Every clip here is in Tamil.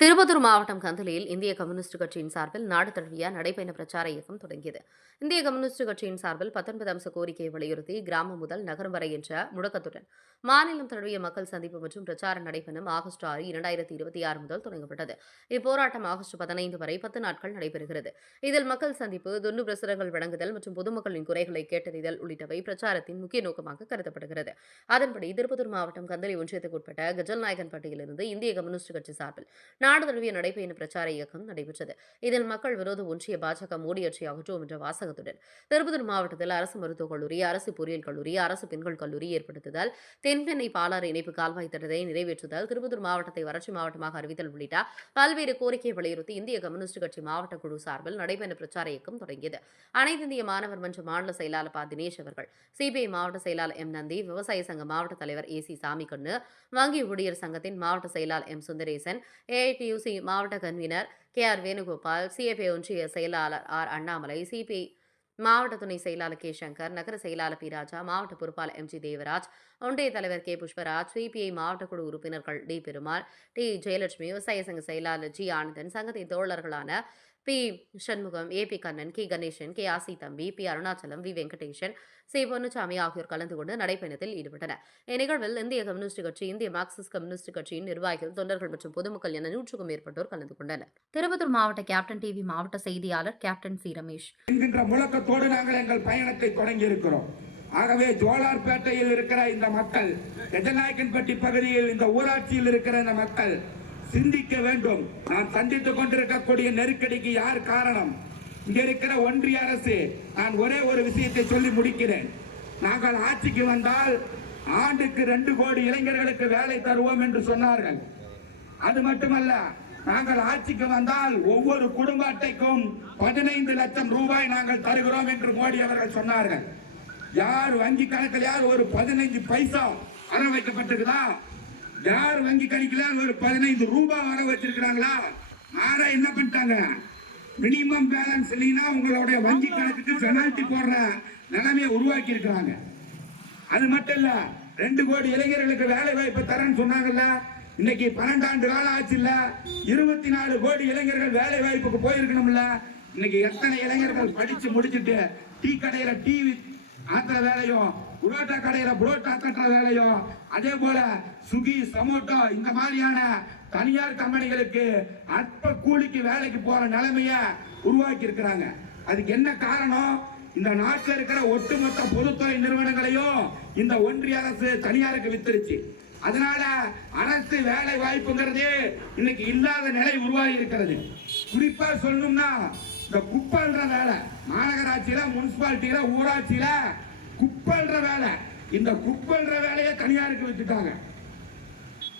திருப்பத்தூர் மாவட்டம் கந்தலியில் இந்திய கம்யூனிஸ்ட் கட்சியின் சார்பில் நாடு தழுவிய நடைபயண பிரச்சார இயக்கம் தொடங்கியது. இந்திய கம்யூனிஸ்ட் கட்சியின் சார்பில் 19 அம்ச கோரிக்கையை வலியுறுத்தி கிராமம் முதல் நகரம் வரை என்ற முழக்கத்துடன் மாநிலம் தழுவிய மக்கள் சந்திப்பு மற்றும் பிரச்சார நடைபயணம் ஆகஸ்ட் 6, 2026 முதல் தொடங்கப்பட்டது. இப்போராட்டம் ஆகஸ்ட் 15 வரை 10 நாட்கள் நடைபெறுகிறது. இதில் மக்கள் சந்திப்பு, துண்டு பிரசுரங்கள் வழங்குதல் மற்றும் பொதுமக்களின் குறைகளை கேட்டறிதல் உள்ளிட்டவை பிரச்சாரத்தின் முக்கிய நோக்கமாக கருதப்படுகிறது. அதன்படி திருப்பத்தூர் மாவட்டம் கந்தலி ஒன்றியத்துக்குட்பட்ட கஜல்நாயக்கன்பட்டியிலிருந்து இந்திய கம்யூனிஸ்ட் கட்சி சார்பில் நாடு தழுவிய நடைபயண பிரச்சார இயக்கம் நடைபெற்றது. இதில் மக்கள் விரோத ஒன்றிய பாஜக மோடியாட்சி அகற்றுவோம் என்ற வாசகத்துடன் திருப்பத்தூர் மாவட்டத்தில் அரசு மருத்துவக் கல்லூரி, அரசு பொறியியல் கல்லூரி, அரசு பெண்கள் கல்லூரி ஏற்படுத்துதல், தென்பெண்ணை பாலாறு இணைப்பு கால்வாய் திட்டத்தை நிறைவேற்றுதல், திருப்பத்தூர் மாவட்டத்தை வறட்சி மாவட்டமாக அறிவித்தல் உள்ளிட்ட பல்வேறு கோரிக்கையை வலியுறுத்தி இந்திய கம்யூனிஸ்ட் கட்சி மாவட்ட குழு சார்பில் நடைபயண பிரச்சார இயக்கம் தொடங்கியது. அனைத்து இந்திய மாணவர் மன்ற மாநில செயலாளர் ப. தினேஷ் அவர்கள், சிபிஐ மாவட்ட செயலாளர் எம். நந்தி, விவசாய சங்க மாவட்ட தலைவர் ஏ. சி. சாமிக்கண்ணு, வங்கி ஊழியர் சங்கத்தின் மாவட்ட செயலாளர் எம். சுந்தரேசன், ஏஐடியுசி மாவட்ட convener K. R. Venugopal, CFI ஒன்றிய செயலாளர் ஆர். அண்ணாமலை, சிபிஐ மாவட்ட துணை செயலாளர் கே. சங்கர், நகர செயலாளர் பி. ராஜா, மாவட்ட பொறுப்பாளர் எம். ஜி. தேவராஜ், ஒன்றிய தலைவர் கே. புஷ்பராஜ், சிபிஐ மாவட்ட குழு உறுப்பினர்கள் டி. பெருமாள், டி. ஜெயலட்சுமி, விவசாய சங்க செயலாளர் ஜி. ஆனந்தன், சங்கத்தின் தோழர்களான P. Shanmugam, A. P. Kannan, K. Ganesan, K. Asi Thambi, P. Arunachalam, V. Venkatesan, C. Ponnusamy ஆகியோர் கலந்து கொண்டு நடைபயணத்தில் ஈடுபட்டனர். இந்நிகழ்வில் இந்திய கம்யூனிஸ்ட் கட்சி, இந்திய மார்க்சிஸ்ட் கம்யூனிஸ்ட் கட்சியின் நிர்வாகிகள், தொண்டர்கள் மற்றும் பொதுமக்கள் என 100க்கும் மேற்பட்டோர் கலந்து கொண்டனர். திருப்பத்தூர் மாவட்ட கேப்டன் டிவி மாவட்ட செய்தியாளர் கேப்டன் சி. ரமேஷ் என்கின்ற முழக்கத்தோடு நாங்கள் எங்கள் பயணத்தை தொடங்கி இருக்கிறோம். ஆகவே ஜோலார்பேட்டையில் இருக்கிற இந்த மக்கள், கஜநாயக்கன்பட்டி பகுதியில் இந்த ஊராட்சியில் இருக்கிற இந்த மக்கள் சிந்திக்க வேண்டும். நான் சந்தித்துக் கொண்டிருக்கக்கூடிய நெருக்கடிக்கு யார் காரணம்? இங்க இருக்கிற ஒன்றிய அரசு. நான் ஒரே ஒரு விஷயத்தை சொல்லி முடிக்கிறேன். நாங்கள் ஆட்சிக்கு வந்தால் ஆண்டுக்கு 2 கோடி இளைஞர்களுக்கு வேலை தருவோம் என்று சொன்னார்கள். அது மட்டுமல்ல, நாங்கள் ஆட்சிக்கு வந்தால் ஒவ்வொரு குடும்ப அட்டைக்கும் 15 லட்சம் ரூபாய் நாங்கள் தருகிறோம் என்று மோடி அவர்கள் சொன்னார்கள். யார் வங்கி கணக்கில் யார் ஒரு 15 பைசா வர வைக்கப்பட்டிருக்குதா? யார் வங்கி கணக்கில் ஒரு 15 ரூபாய் வர வச்சிருக்கிறாங்களா? ஆனா என்ன பண்ணிட்டாங்க? மினிமம் பேலன்ஸ் இல்லைன்னா உங்களுடைய வங்கி கணக்குக்கு பெனால்டி போடுற நிலைமையை உருவாக்கி இருக்கிறாங்க. அது மட்டும் இல்ல, 2 கோடி இளைஞர்களுக்கு வேலை வாய்ப்பு தரேன்னு சொன்னாங்கல்ல. இன்னைக்கு 12 ஆண்டு காலம் ஆச்சு இல்ல, 24 கோடி இளைஞர்கள் வேலை வாய்ப்புக்கு போயிருக்கணும்ல. இன்னைக்கு எத்தனை இளைஞர்கள் படிச்சு முடிச்சுட்டு டீ கடையில டீ ஆத்துற வேலையும், புரோட்டா கடையில புரோட்டா கட்டுற வேலையும், அதே போல சுகி, சமோட்டோ இந்த மாதிரியான தனியார் கம்பெனிகளுக்கு அற்ப கூலிக்கு வேலைக்கு போற நிலைமைய உருவாக்கி இருக்கிறாங்க. அதுக்கு என்ன காரணம்? இந்த நாட்டில் இருக்கிற ஒட்டுமொத்த பொதுத்துறை நிறுவனங்களையும் இந்த ஒன்றிய அரசு தனியாருக்கு வித்துருச்சு. அதனால அரசு வேலை வாய்ப்புங்கிறது இன்னைக்கு இல்லாத நிலை உருவாகி இருக்கிறது. குறிப்பா சொல்லணும்னா, இந்த குப்பல்ற வேலை, மாநகராட்சியில, முனிசிபாலிட்டியில, ஊராட்சியில குப்பல்ற வேலை, இந்த குப்பல்ற வேலையை தனியாருக்கு வித்துட்டாங்க.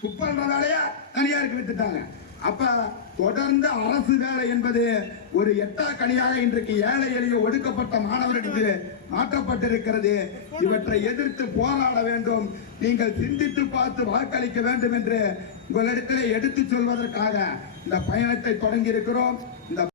குப்பல்ற வேலையை தனியாருக்கு வித்துட்டாங்க. அப்ப தொடர்ந்து அரசு வேலை என்பது ஒரு எட்டாக்கனியாக இன்றைக்கு ஏழை எளிய ஒடுக்கப்பட்ட மாணவர்களுக்கு மாற்றப்பட்டிருக்கிறது. இவற்றை எதிர்த்து போராட வேண்டும். நீங்கள் சிந்தித்து பார்த்து வாக்களிக்க வேண்டும் என்று உங்களிடத்தில் எடுத்து சொல்வதற்காக இந்த பயணத்தை தொடங்கி இருக்கிறோம். இந்த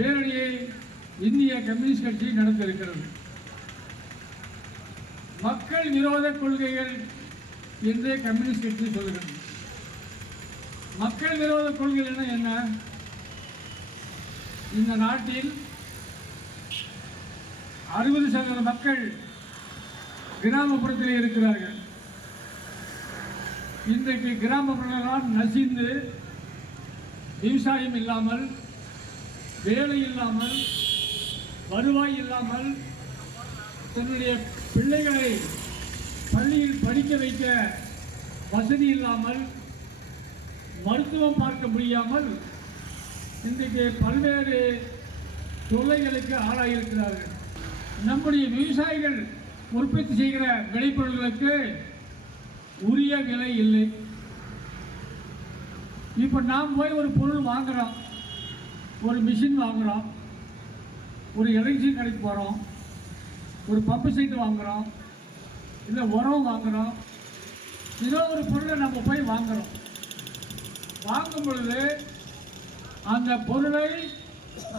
பேரணியை இந்திய கம்யூனிஸ்ட் கட்சி நடத்த இருக்கிறது. மக்கள் விரோத கொள்கைகள் என்றே கம்யூனிஸ்ட் கட்சி சொல்கிறது. மக்கள் விரோத கொள்கைகள் என்ன? இந்த நாட்டில் 60% மக்கள் கிராமப்புறத்தில் இருக்கிறார்கள். இன்றைக்கு கிராமப்புறங்களால் நசிந்து விவசாயம் இல்லாமல், வேலை இல்லாமல், வருவாய் இல்லாமல், தன்னுடைய பிள்ளைகளை பள்ளியில் படிக்க வைக்க வசதி இல்லாமல், மருத்துவம் பார்க்க முடியாமல் இன்றைக்கு பல்வேறு தொல்லைகளுக்கு ஆளாகியிருக்கிறார்கள். நம்முடைய விவசாயிகள் உற்பத்தி செய்கிற விளைபொருட்களுக்கு உரிய விலை இல்லை. இப்போ நாம் போய் ஒரு பொருள் வாங்குகிறோம், ஒரு மிஷின் வாங்குகிறோம், ஒரு எலக்ட்ரிசிட்டி கடைக்கு போகிறோம், ஒரு பம்பு செட்டு வாங்குகிறோம், இல்லை உரம் வாங்குகிறோம், ஏதோ ஒரு பொருளை நம்ம போய் வாங்குகிறோம். வாங்கும் பொழுது அந்த பொருளை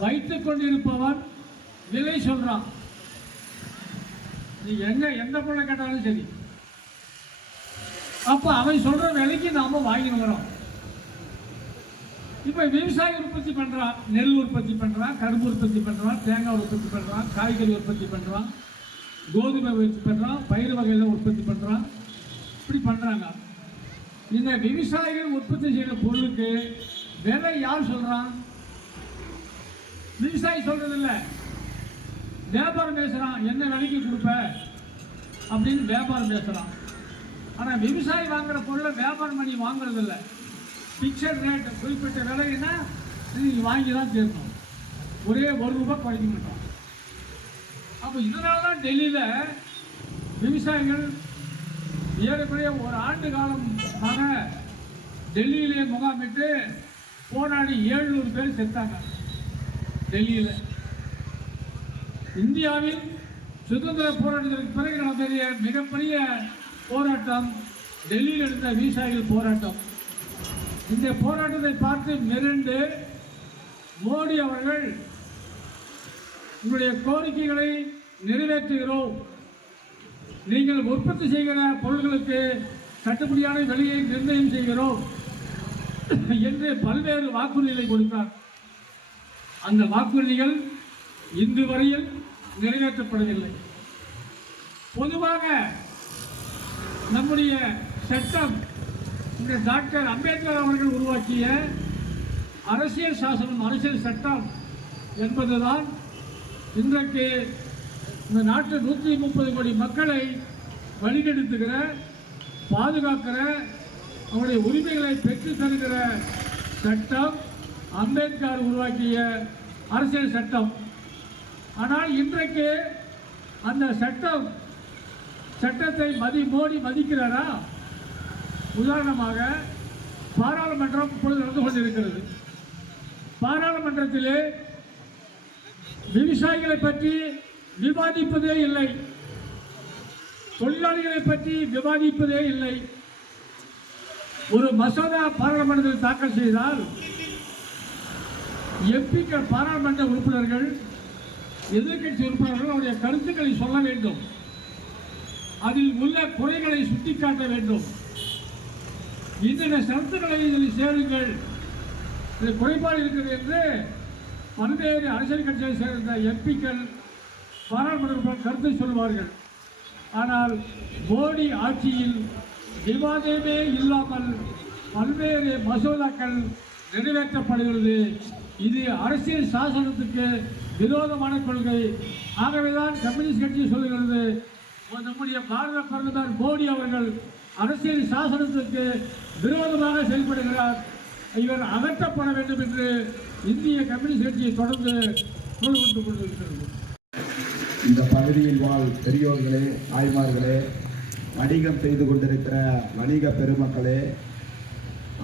வைத்து கொண்டிருப்பவன் விலை சொல்கிறான். நீ எந்த பொருளை கேட்டாலும் சரி, அப்போ அவன் சொல்கிற விலைக்கு நாம் வாங்கின்னு வரோம். இப்போ விவசாயி உற்பத்தி பண்ணுறான், நெல் உற்பத்தி பண்ணுறான், கரும்பு உற்பத்தி பண்ணுறான், தேங்காய் உற்பத்தி பண்ணுறான், காய்கறி உற்பத்தி பண்ணுறான், கோதுமை உற்பத்தி பண்ணுறான், பயிர் வகையில் உற்பத்தி பண்ணுறான். இப்படி பண்ணுறாங்க. இந்த விவசாயிகள் உற்பத்தி செய்கிற பொருளுக்கு விலை யார் சொல்கிறான்? விவசாயி சொல்கிறது இல்லை, வியாபாரம் பேசுகிறான். என்ன விலைக்கு கொடுப்ப அப்படின்னு வியாபாரம் பேசுகிறான். ஆனால் விவசாயி வாங்குற பொருளை வியாபாரம் பண்ணி வாங்குறது இல்லை. பிக்சட் ரேட், குறிப்பிட்ட விலைன்னா நீங்கள் வாங்கி தான் தீரணும். ஒரே ₹1 குறைக்க மாட்டோம். அப்போ இதனால தான் டெல்லியில் விவசாயிகள் ஏறக்குறைய ஒரு ஆண்டு காலமாக டெல்லியிலே முகாமிட்டு போராடி 700 பேர் செத்தாங்க. டெல்லியில் இந்தியாவில் சுதந்திர போராட்டத்திற்கு பிறகு நடந்த மிகப்பெரிய போராட்டம் டெல்லியில் இருந்த விவசாயிகள் போராட்டம். இந்த போராட்டத்தை பார்த்து மிரண்டு மோடி அவர்கள் உங்களுடைய கோரிக்கைகளை நிறைவேற்றுகிறோம், நீங்கள் உற்பத்தி செய்கிற பொருட்களுக்கு கட்டுப்படியான விலையை நிர்ணயம் செய்கிறோம் என்று பல்வேறு வாக்குறுதிகளை கொடுத்தார். அந்த வாக்குறுதிகள் இன்று வரையில் நிறைவேற்றப்படவில்லை. பொதுவாக நம்முடைய சட்டம், இந்த டாக்டர் அம்பேத்கர் அவர்கள் உருவாக்கிய அரசியல் சாசனம், அரசியல் சட்டம் என்பதுதான் இன்றைக்கு இந்த நாட்டு 130 கோடி மக்களை வழிநடத்துகிற, பாதுகாக்கிற, அவருடைய உரிமைகளை பெற்று தருகிற சட்டம் அம்பேத்கர் உருவாக்கிய அரசியல் சட்டம். ஆனால் இன்றைக்கு அந்த சட்டத்தை மோடி மதிக்கிறாரா? உதாரணமாக பாராளுமன்றம் இப்பொழுது நடந்து கொண்டிருக்கிறது. பாராளுமன்றத்திலே விவசாயிகளை பற்றி விவாதிப்பதே இல்லை, தொழிலாளிகளை பற்றி விவாதிப்பதே இல்லை. ஒரு மசோதா பாராளுமன்றத்தில் தாக்கல் செய்தால் எம்பிக்கள், பாராளுமன்ற உறுப்பினர்கள், எதிர்கட்சி உறுப்பினர்கள் அவருடைய கருத்துக்களை சொல்ல வேண்டும், அதில் உள்ள குறைகளை சுட்டிக்காட்ட வேண்டும். இந்த சரத்துக்களை இதில் சேருங்கள், இதில் குறைபாடு இருக்கிறது என்று பல்வேறு அரசியல் கட்சியை சேர்ந்த எம்பிக்கள், பாராளுமன்ற கருத்தை சொல்வார்கள். ஆனால் மோடி ஆட்சியில் விவாதமே இல்லாமல் பல்வேறு மசோதாக்கள் நிறைவேற்றப்படுகிறது. இது அரசியல் சாசனத்துக்கு விரோதமான கொள்கை. ஆகவேதான் கம்யூனிஸ்ட் கட்சி சொல்கிறது, நம்முடைய பாரத பிரதமர் மோடி அவர்கள் அரசியல் சாசனத்துக்கு விரோதமாக செயல்படுகிறார், இவர் அகற்றப்பட வேண்டும் என்று இந்திய கம்யூனிஸ்ட் கட்சியை தொடர்ந்து குரல் கொண்டிருக்கிறது. இந்த பகுதியில் வாழ் பெரியோர்களே, தாய்மார்களே, வணிகம் செய்து கொண்டிருக்கிற வணிக பெருமக்களே,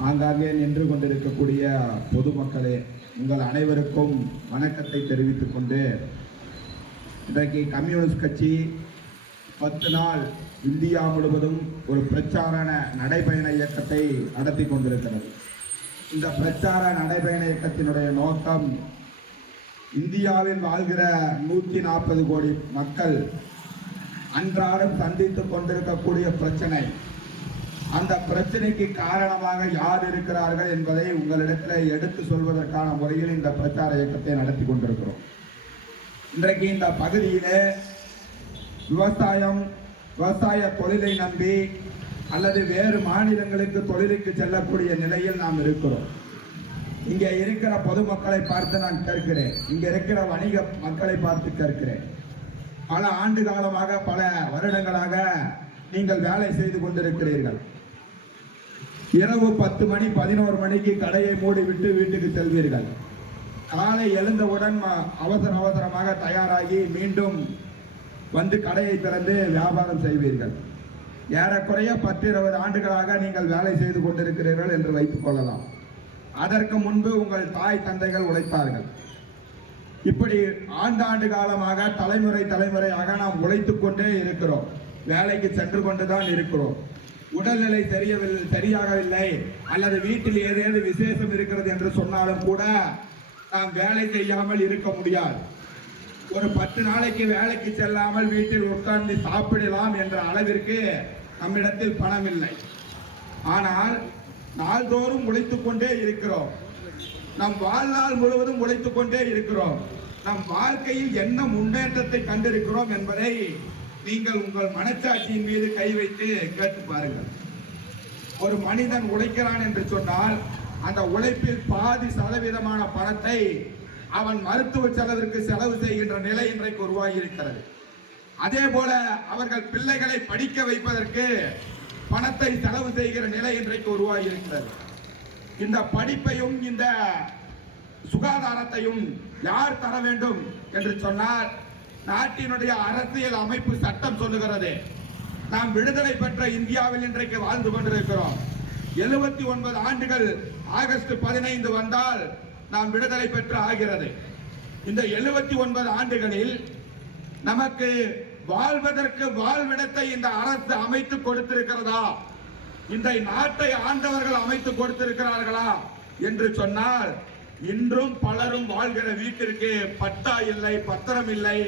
ஆங்காங்கே நின்று கொண்டிருக்கக்கூடிய பொதுமக்களே, உங்கள் அனைவருக்கும் வணக்கத்தை தெரிவித்துக் கொண்டு, இன்றைக்கு கம்யூனிஸ்ட் கட்சி 10 நாள் இந்தியா முழுவதும் ஒரு பிரச்சார நடைபயண இயக்கத்தை நடத்தி கொண்டிருக்கிறது. இந்த பிரச்சார நடைபயண இயக்கத்தினுடைய நோக்கம் இந்தியாவில் வாழ்கிற 140 கோடி மக்கள் அன்றாடம் சந்தித்துக் கொண்டிருக்கக்கூடிய பிரச்சனை, அந்த பிரச்சனைக்கு காரணமாக யார் இருக்கிறார்கள் என்பதை உங்களிடத்தில் எடுத்து சொல்வதற்கான முறையில் இந்த பிரச்சார இயக்கத்தை நடத்தி கொண்டிருக்கிறோம். இன்றைக்கு இந்த பகுதியிலே விவசாய தொழிலை நம்பி அல்லது வேறு மாநிலங்களுக்கு தொழிலுக்கு செல்லக்கூடிய நிலையில் நாம் இருக்கிறோம். இங்கே இருக்கிற பொதுமக்களை பார்த்து நான் கேட்கிறேன், இங்கே இருக்கிற வணிக மக்களை பார்த்து கேட்கிறேன். பல ஆண்டு காலமாக, பல வருடங்களாக நீங்கள் வேலை செய்து கொண்டிருக்கிறீர்கள். இரவு 10 மணி 11 மணிக்கு கடையை மூடிவிட்டு வீட்டுக்கு செல்வீர்கள். காலை எழுந்தவுடன் அவசரமாக தயாராகி மீண்டும் வந்து கடையை திறந்து வியாபாரம் செய்வீர்கள். ஏறக்குறைய 10-20 ஆண்டுகளாக நீங்கள் வேலை செய்து கொண்டிருக்கிறீர்கள் என்று வைத்துக் கொள்ளலாம். அதற்கு முன்பு உங்கள் தாய் தந்தைகள் உழைத்தார்கள். இப்படி ஆண்டாண்டு காலமாக தலைமுறையாக நாம் உழைத்துக் கொண்டே இருக்கிறோம். வேலைக்கு சென்று கொண்டுதான் இருக்கிறோம். உடல்நிலை சரியாகவில்லை அல்லது வீட்டில் ஏதேனும் விசேஷம் இருக்கிறது என்று சொன்னாலும் கூட நாம் வேலை செய்யாமல் இருக்க முடியாது. ஒரு 10 நாளைக்கு வேலைக்கு செல்லாமல் வீட்டில் உட்கார்ந்து சாப்பிடலாம் என்ற அளவிற்கு நம்மிடத்தில் பணம் இல்லை. ஆனால் நாள்தோறும் உழைத்துக் கொண்டே இருக்கிறோம். நம் வாழ்நாள் முழுவதும் உழைத்துக் கொண்டே இருக்கிறோம். நம் வாழ்க்கையில் என்ன முன்னேற்றத்தை கண்டிருக்கிறோம் என்பதை நீங்கள் உங்கள் மனச்சாட்சியின் மீது கை வைத்து கேட்டு பாருங்கள். ஒரு மனிதன் உழைக்கிறான் என்று சொன்னால் அந்த உழைப்பில் பாதி சதவீதமான பணத்தை அவன் மருத்துவ செலவிற்கு செலவு செய்கின்ற நிலை இன்றைக்கு உருவாகி இருக்கிறது. அதே போல அவர்கள் பிள்ளைகளை படிக்க வைப்பதற்கு பணத்தை செலவு செய்கிற நிலை இன்றைக்கு உருவாகி இருக்கிறது. இந்த படிப்பையும் இந்த சுகாதாரத்தையும் யார் தர வேண்டும் என்று சொன்னால் நாட்டினுடைய அரசியல் அமைப்பு சட்டம் சொல்லுகிறது. நாம் விடுதலை பெற்ற இந்தியாவில் இன்றைக்கு வாழ்ந்து கொண்டிருக்கிறோம். 79 ஆண்டுகள் ஆகஸ்ட் 15 வந்தால் நாம் விடுதலை பெற்று ஆகிறது. இந்த 79 ஆண்டுகளில் நமக்கு வாழ்வதற்கு வாழ்விடத்தை இந்த அரசு அமைத்து கொடுத்திருக்கிறதா, இந்த நாட்டை ஆண்டவர்கள் அமைத்து கொடுத்திருக்கிறார்களா என்று சொன்னால் இன்றும் பலரும் வாழ்கிற வீட்டிற்கு பட்டா இல்லை, பத்திரம் இல்லை,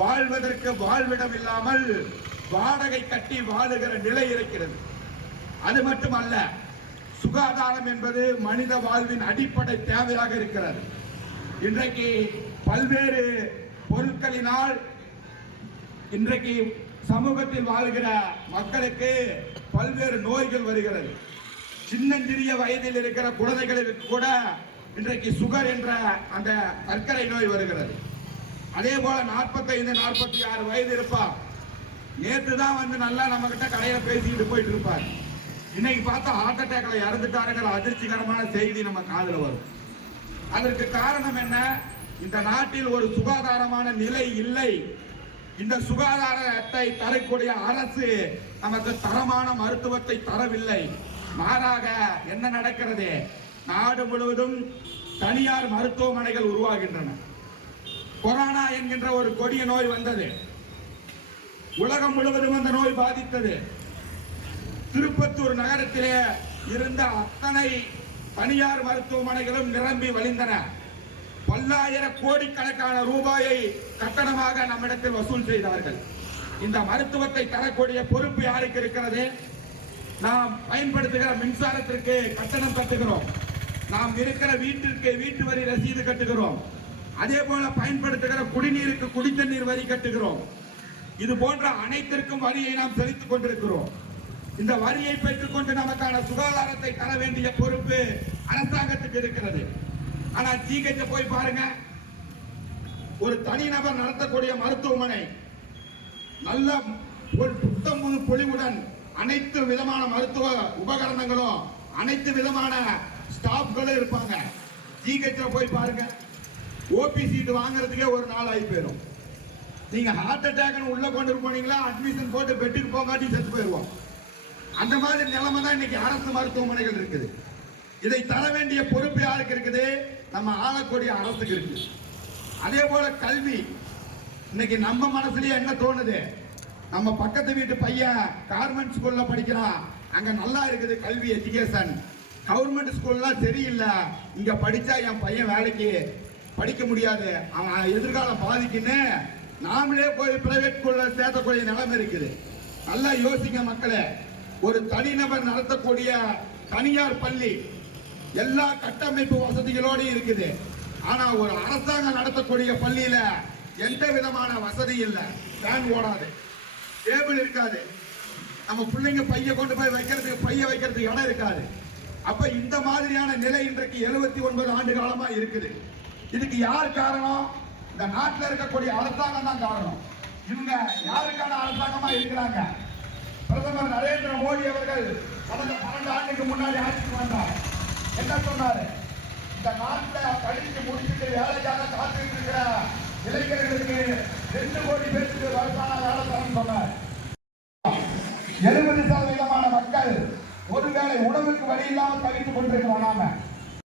வாழ்வதற்கு வாழ்விடம் இல்லாமல் வாடகை கட்டி வாழுகிற நிலை இருக்கிறது. அது மட்டுமல்ல, சுகாதாரம் என்பது மனித வாழ்வின் அடிப்படை தேவையாக இருக்கிறது. இன்றைக்கு பல்வேறு பொருட்களினால் இன்றைக்கு சமூகத்தில் வாழ்கிற மக்களுக்கு பல்வேறு நோய்கள் வருகிறது. சின்னஞ்சிறிய வயதில் இருக்கிற குழந்தைகளுக்கு கூட இன்றைக்கு சுகர் என்ற அந்த சர்க்கரை நோய் வருகிறது. அதே போல 45-46 வயது இருப்பார். நேற்று தான் வந்து நல்லா நம்ம கிட்ட கடையில பேசிட்டு போயிட்டு இருப்பார். இன்னைக்கு பார்த்தா ஹார்ட் அட்டாக்ல இறந்துட்டாருங்கிற அதிர்ச்சிகரமான செய்தி நம்ம காதுல வரும். அதற்கு காரணம் என்ன? இந்த நாட்டில் ஒரு சுகாதாரமான நிலை இல்லை. இந்த சுகாதாரத்தை தரக்கூடிய அரசு நமக்கு தரமான மருத்துவத்தை தரவில்லை. மாறாக என்ன நடக்கிறது? நாடு முழுவதும் தனியார் மருத்துவமனைகள் உருவாகின்றன. கொரோனா என்கின்ற ஒரு கொடிய நோய் வந்தது. உலகம் முழுவதும் அந்த நோய் பாதித்தது. திருப்பத்தூர் நகரத்திலே இருந்த அத்தனை தனியார் மருத்துவமனைகளும் நிரம்பி வழிந்தன. பல்லாயிரம் கோடிக்கணக்கான ரூபாயை கட்டணமாக நம்மிடத்தில் வசூல் செய்தார்கள். இந்த மருத்துவத்தை தரக்கூடிய பொறுப்பு யாருக்கு இருக்கிறது? நாம் பயன்படுத்துகிற மின்சாரத்திற்கு கட்டணம் கட்டுகிறோம். நாம் இருக்கிற வீட்டிற்கு வீட்டு வரி ரசீது கட்டுகிறோம். அதே போல பயன்படுத்துகிற குடிநீருக்கு குடித்தண்ணீர் வரி கட்டுகிறோம். இது போன்ற அனைத்திற்கும் வரியை நாம் செலுத்திக் கொண்டிருக்கிறோம். இந்த வரியை பெற்றுக்கொண்டு நமக்கான சுகாதாரத்தை தர வேண்டிய பொறுப்பு அரசாங்கத்துக்கு இருக்கிறது. ஆனா ஜிஹெச் போய் பாருங்க, ஒரு தனிநபர் நடத்தக்கூடிய மருத்துவமனை நல்ல புத்தம் புது பொலிவுடன் அனைத்து விதமான மருத்துவ உபகரணங்களும் அனைத்து விதமான ஸ்டாஃப்களும் இருப்பாங்க. ஜிஹெச் போய் பாருங்க, ஓபி சீட் வாங்குறதுக்கே ஒரு நாள் ஆகி போயிடும். நீங்க ஹார்ட் அட்டாக் உள்ள கொண்டு போனீங்களா, அட்மிஷன் போட்டு பெட்டுக்கு போகாட்டி செத்து போயிடுவோம். அந்த மாதிரி நிலைமை தான் இன்னைக்கு அரசு மருத்துவமனைகள் இருக்குது. இதை தர வேண்டிய பொறுப்பு யாருக்கு இருக்குது? நம்ம ஆளக்கூடிய அரசுக்கு இருக்கு. அதே போல கல்வி, இன்னைக்கு நம்ம மனசுலயே என்ன தோணுது? நம்ம பக்கத்து வீட்டு பையன் கார்மெண்ட் ஸ்கூல்ல படிக்கிறான், அங்க நல்லா இருக்குது கல்வி, எஜுகேஷன். கவர்மெண்ட் ஸ்கூல்லாம் சரியில்லை, இங்க படிச்சா என் பையன் வேலைக்கு படிக்க முடியாது, அவன் எதிர்காலம் பாதிக்குன்னு நாமளே போய் பிரைவேட் ஸ்கூல்ல சேர்த்தக்கூடிய நிலைமை இருக்குது. நல்லா யோசிங்க மக்களே. ஒரு தனிநபர் நடத்தக்கூடிய தனியார் பள்ளி எல்லா கட்டமைப்பு வசதிகளோடு இருக்குது. ஆனா ஒரு அரசாங்கம் நடத்தக்கூடிய பள்ளியில எந்த விதமான வசதி இல்லை. ஃபேன் ஓடாது, டேபிள் இருக்காது, நம்ம பிள்ளைங்க பைய கொண்டு போய் வைக்கிறதுக்கு இடம் இருக்காது. அப்ப இந்த மாதிரியான நிலை இன்றைக்கு 79 ஆண்டு காலமா இருக்குது. இதுக்கு யார் காரணம்? இந்த நாட்டில் இருக்கக்கூடிய அரசாங்கம் தான் காரணம். இவங்க யாருக்கான அரசாங்கமா இருக்கிறாங்க? பிரதமர் நரேந்திர மோடி அவர்கள் கடந்த 12 ஆண்டுக்கு முன்னாடி ஆட்சிக்கு வந்தார். என்ன சொன்னாரு? இந்த நாட்டில் படித்து முடிச்சுட்டு வேலைக்காக காத்துக்கிட்டு இருக்கிற இளைஞர்களுக்கு 2 கோடி பேருக்கு வருமான வேலை தரணும் சொன்னார். 70% மக்கள் ஒருவேளை உணவுக்கு வழி இல்லாமல் தவித்துக் கொண்டிருக்கிறோம். நாம